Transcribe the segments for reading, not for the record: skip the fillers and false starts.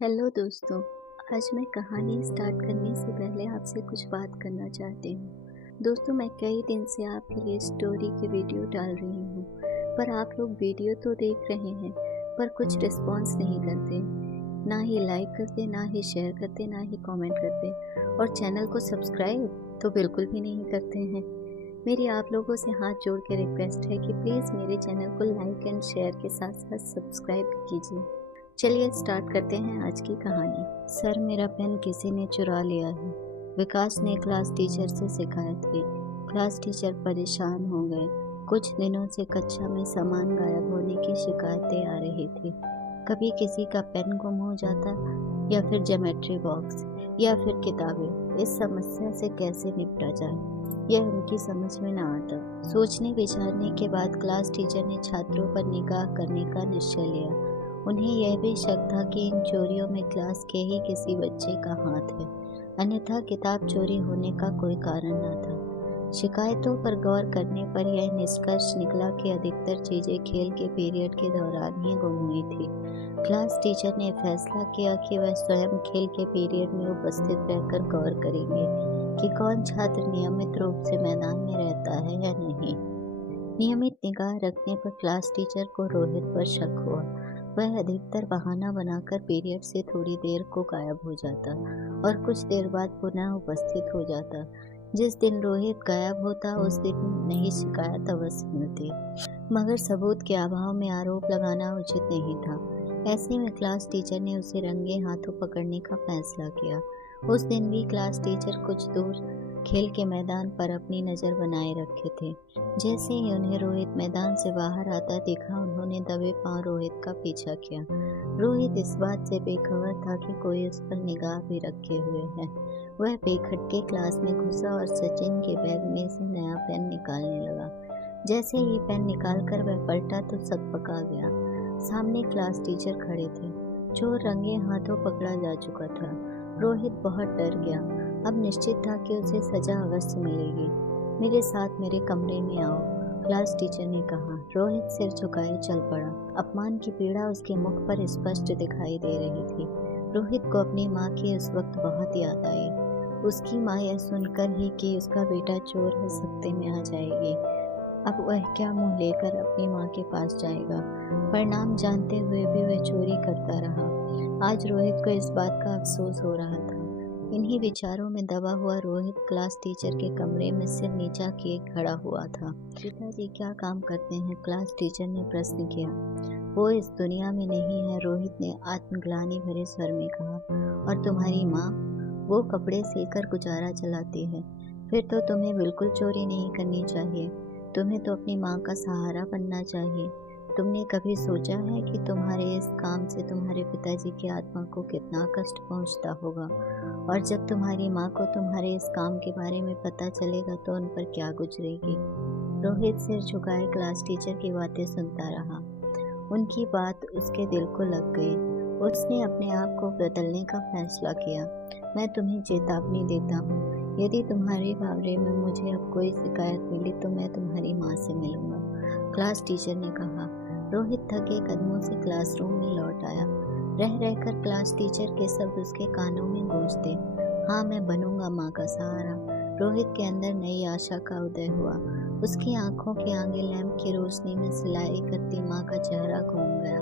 Hello दोस्तों। आज मैं कहानी स्टार्ट करने से पहले आपसे कुछ बात करना चाहती हूँ। दोस्तों, मैं कई दिन से आपके लिए स्टोरी की वीडियो डाल रही हूँ, पर आप लोग वीडियो तो देख रहे हैं पर कुछ रिस्पॉन्स नहीं करते। ना ही लाइक करते, ना ही शेयर करते, ना ही कमेंट करते, और चैनल को सब्सक्राइब तो बिल्कुल भी नहीं करते हैं। मेरी आप लोगों से हाथ जोड़ के रिक्वेस्ट है कि प्लीज़ मेरे चैनल को लाइक एंड शेयर के साथ साथ सब्सक्राइब कीजिए। चलिए स्टार्ट करते हैं आज की कहानी। सर, मेरा पेन किसी ने चुरा लिया है। विकास ने क्लास टीचर से शिकायत की। क्लास टीचर परेशान हो गए। कुछ दिनों से कक्षा में सामान गायब होने की शिकायतें आ रही थी। कभी किसी का पेन गुम हो जाता, या फिर ज्योमेट्री बॉक्स, या फिर किताबें। इस समस्या से कैसे निपटा जाए, यह उनकी समझ में न आता। सोचने विचारने के बाद क्लास टीचर ने छात्रों पर निगाह करने का निश्चय लिया। उन्हें यह भी शक था कि इन चोरियों में क्लास के ही किसी बच्चे का हाथ है, अन्यथा किताब चोरी होने का कोई कारण न था। शिकायतों पर गौर करने पर यह निष्कर्ष निकला कि अधिकतर चीजें खेल के पीरियड के दौरान ही गुम हुई थी। क्लास टीचर ने फैसला किया कि वह स्वयं खेल के पीरियड में उपस्थित रहकर गौर करेंगे कि कौन छात्र नियमित रूप से मैदान में रहता है या नहीं। नियमित निगाह रखने पर क्लास टीचर को रोहित पर शक हुआ। वह अधिकतर बहाना बनाकर पीरियड से थोड़ी देर को गायब हो जाता और कुछ देर बाद पुनः उपस्थित हो जाता। जिस दिन रोहित गायब होता उस दिन नई शिकायत अवश्य मिलती, मगर सबूत के अभाव में आरोप लगाना उचित नहीं था। ऐसे में क्लास टीचर ने उसे रंगे हाथों पकड़ने का फैसला किया। उस दिन भी क्लास टीचर कुछ दूर खेल के मैदान पर अपनी नज़र बनाए रखे थे। जैसे ही उन्हें रोहित मैदान से बाहर आता दिखा, उन्होंने दबे पांव रोहित का पीछा किया। रोहित इस बात से बेखबर था कि कोई उस पर निगाह भी रखे हुए है। वह बेखटके क्लास में घुसा और सचिन के बैग में से नया पेन निकालने लगा। जैसे ही पेन निकालकर वह पलटा तो सकपका गया। सामने क्लास टीचर खड़े थे। चोर रंगे हाथों पकड़ा जा चुका था। रोहित बहुत डर गया। अब निश्चित था कि उसे सजा अवश्य मिलेगी। मेरे साथ मेरे कमरे में आओ, क्लास टीचर ने कहा। रोहित सिर झुकाए चल पड़ा। अपमान की पीड़ा उसके मुख पर स्पष्ट दिखाई दे रही थी। रोहित को अपनी माँ की उस वक्त बहुत याद आई। उसकी माँ यह सुनकर ही कि उसका बेटा चोर है सकते में आ जाएगी। अब वह क्या मुंह लेकर अपनी माँ के पास जाएगा। परिणाम जानते हुए भी वह चोरी करता रहा। आज रोहित को इस बात का अफसोस हो रहा था। इन्हीं विचारों में दबा हुआ रोहित क्लास टीचर के कमरे में सिर नीचा किए खड़ा हुआ था। पिताजी क्या काम करते हैं, क्लास टीचर ने प्रश्न किया। वो इस दुनिया में नहीं है, रोहित ने आत्मग्लानि भरे स्वर में कहा। और तुम्हारी माँ? वो कपड़े सिलकर गुजारा चलाती है। फिर तो तुम्हें बिल्कुल चोरी नहीं करनी चाहिए। तुम्हें तो अपनी माँ का सहारा बनना चाहिए। तुमने कभी सोचा है कि तुम्हारे इस काम से तुम्हारे पिताजी की आत्मा को कितना कष्ट पहुंचता होगा? और जब तुम्हारी माँ को तुम्हारे इस काम के बारे में पता चलेगा तो उन पर क्या गुजरेगी? रोहित सिर झुकाए क्लास टीचर की बातें सुनता रहा। उनकी बात उसके दिल को लग गई। उसने अपने आप को बदलने का फैसला किया। मैं तुम्हें चेतावनी देता हूँ, यदि तुम्हारे बारे में मुझे अब कोई शिकायत मिली तो मैं तुम्हारी माँ से मिलूंगा, क्लास टीचर ने कहा। रोहित थके कदमों से क्लासरूम में लौट आया। रह रहकर क्लास टीचर के शब्द उसके कानों में गूंजते। हाँ, मैं बनूंगा माँ का सहारा। रोहित के अंदर नई आशा का उदय हुआ। उसकी आंखों के आगे लैंप की रोशनी में सिलाई करती माँ का चेहरा घूम गया।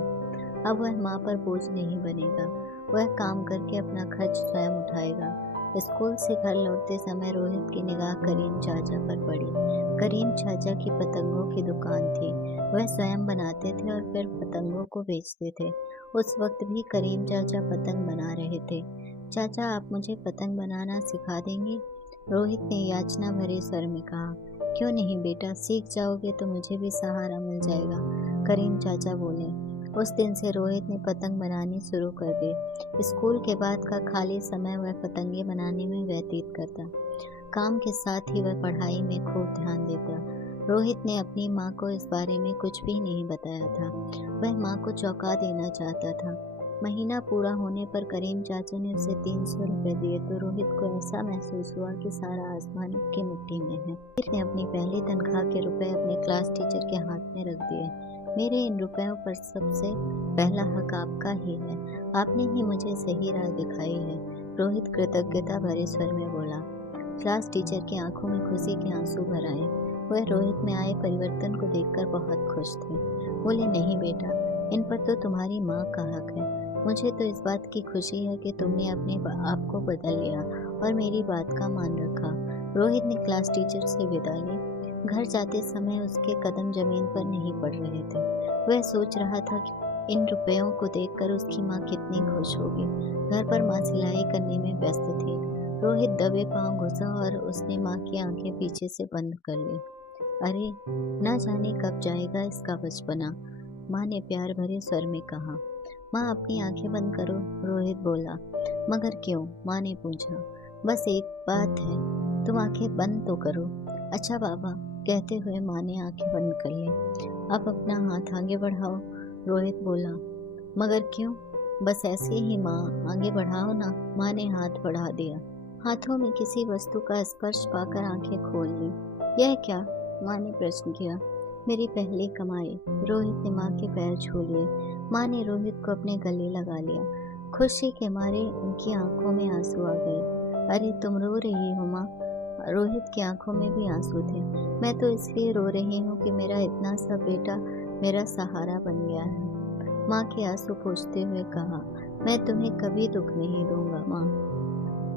अब वह माँ पर बोझ नहीं बनेगा। वह काम करके अपना खर्च स्वयं उठाएगा। स्कूल से घर लौटते समय रोहित की निगाह करीम चाचा पर पड़ी। करीम चाचा की पतंगों की दुकान थी। वह स्वयं बनाते थे और फिर पतंगों को बेचते थे। उस वक्त भी करीम चाचा पतंग बना रहे थे। चाचा, आप मुझे पतंग बनाना सिखा देंगे? रोहित ने याचना भरे स्वर में कहा। क्यों नहीं बेटा, सीख जाओगे तो मुझे भी सहारा मिल जाएगा, करीम चाचा बोले। उस दिन से रोहित ने पतंग बनानी शुरू कर दी। स्कूल के बाद का खाली समय वह पतंगे बनाने में व्यतीत करता। काम के साथ ही वह पढ़ाई में खूब ध्यान देता। रोहित ने अपनी माँ को इस बारे में कुछ भी नहीं बताया था। वह माँ को चौंका देना चाहता था। महीना पूरा होने पर करीम चाचा ने उसे 300 रुपए दिए तो रोहित को ऐसा महसूस हुआ कि सारा आसमान की मिट्टी में है। रोहित ने अपनी पहली तनख्वाह के रुपए अपने क्लास टीचर के हाथ में रख दिए। मेरे इन रुपयों पर सबसे पहला हक आपका ही है। आपने ही मुझे सही राह दिखाई है, रोहित कृतज्ञता भरे स्वर में बोला। क्लास टीचर की आंखों में खुशी के आंसू भर आए। वह रोहित में आए परिवर्तन को देखकर बहुत खुश थे। बोले, नहीं बेटा, इन पर तो तुम्हारी माँ का हक है। मुझे तो इस बात की खुशी है कि तुमने अपने आप को बदल लिया और मेरी बात का मान रखा। रोहित ने क्लास टीचर से विदा ली। घर जाते समय उसके कदम जमीन पर नहीं पड़ रहे थे। वह सोच रहा था कि इन रुपयों को देखकर उसकी माँ कितनी खुश होगी। घर पर माँ सिलाई करने में व्यस्त थी। रोहित दबे पांव घुसा और उसने माँ की आंखें पीछे से बंद कर ली। अरे, ना जाने कब जाएगा इसका बचपना, माँ ने प्यार भरे स्वर में कहा। माँ, अपनी आंखें बंद करो, रोहित बोला। मगर क्यों? माँ ने पूछा। बस एक बात है, तुम आंखें बंद तो करो। अच्छा बाबा, कहते हुए माँ ने आंखें बंद कर ली। अब अपना हाथ आगे बढ़ाओ, रोहित बोला। मगर क्यों? बस ऐसे ही माँ, आगे बढ़ाओ ना। माँ ने हाथ बढ़ा दिया। हाथों में किसी वस्तु का स्पर्श पाकर आंखें खोल ली। यह क्या? माँ ने प्रश्न किया। मेरी पहली कमाई, रोहित ने माँ के पैर छू लिए। माँ ने रोहित को अपने गले लगा लिया। खुशी के मारे उनकी आंखों में आंसू आ गए। अरे, तुम रो रही हो माँ? रोहित की आंखों में भी आंसू थे। मैं तो इसलिए रो रही हूँ कि मेरा इतना सा बेटा मेरा सहारा बन गया है, माँ के आंसू पोंछते हुए कहा। मैं तुम्हें कभी दुख नहीं दूंगा माँ।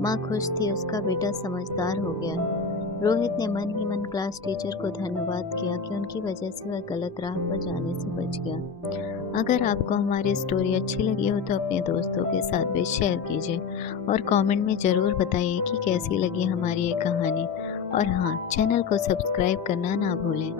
माँ खुश थी, उसका बेटा समझदार हो गया है। रोहित ने मन ही मन क्लास टीचर को धन्यवाद किया कि उनकी वजह से वह गलत राह पर जाने से बच गया। अगर आपको हमारी स्टोरी अच्छी लगी हो तो अपने दोस्तों के साथ भी शेयर कीजिए और कमेंट में ज़रूर बताइए कि कैसी लगी हमारी ये कहानी। और हाँ, चैनल को सब्सक्राइब करना ना भूलें।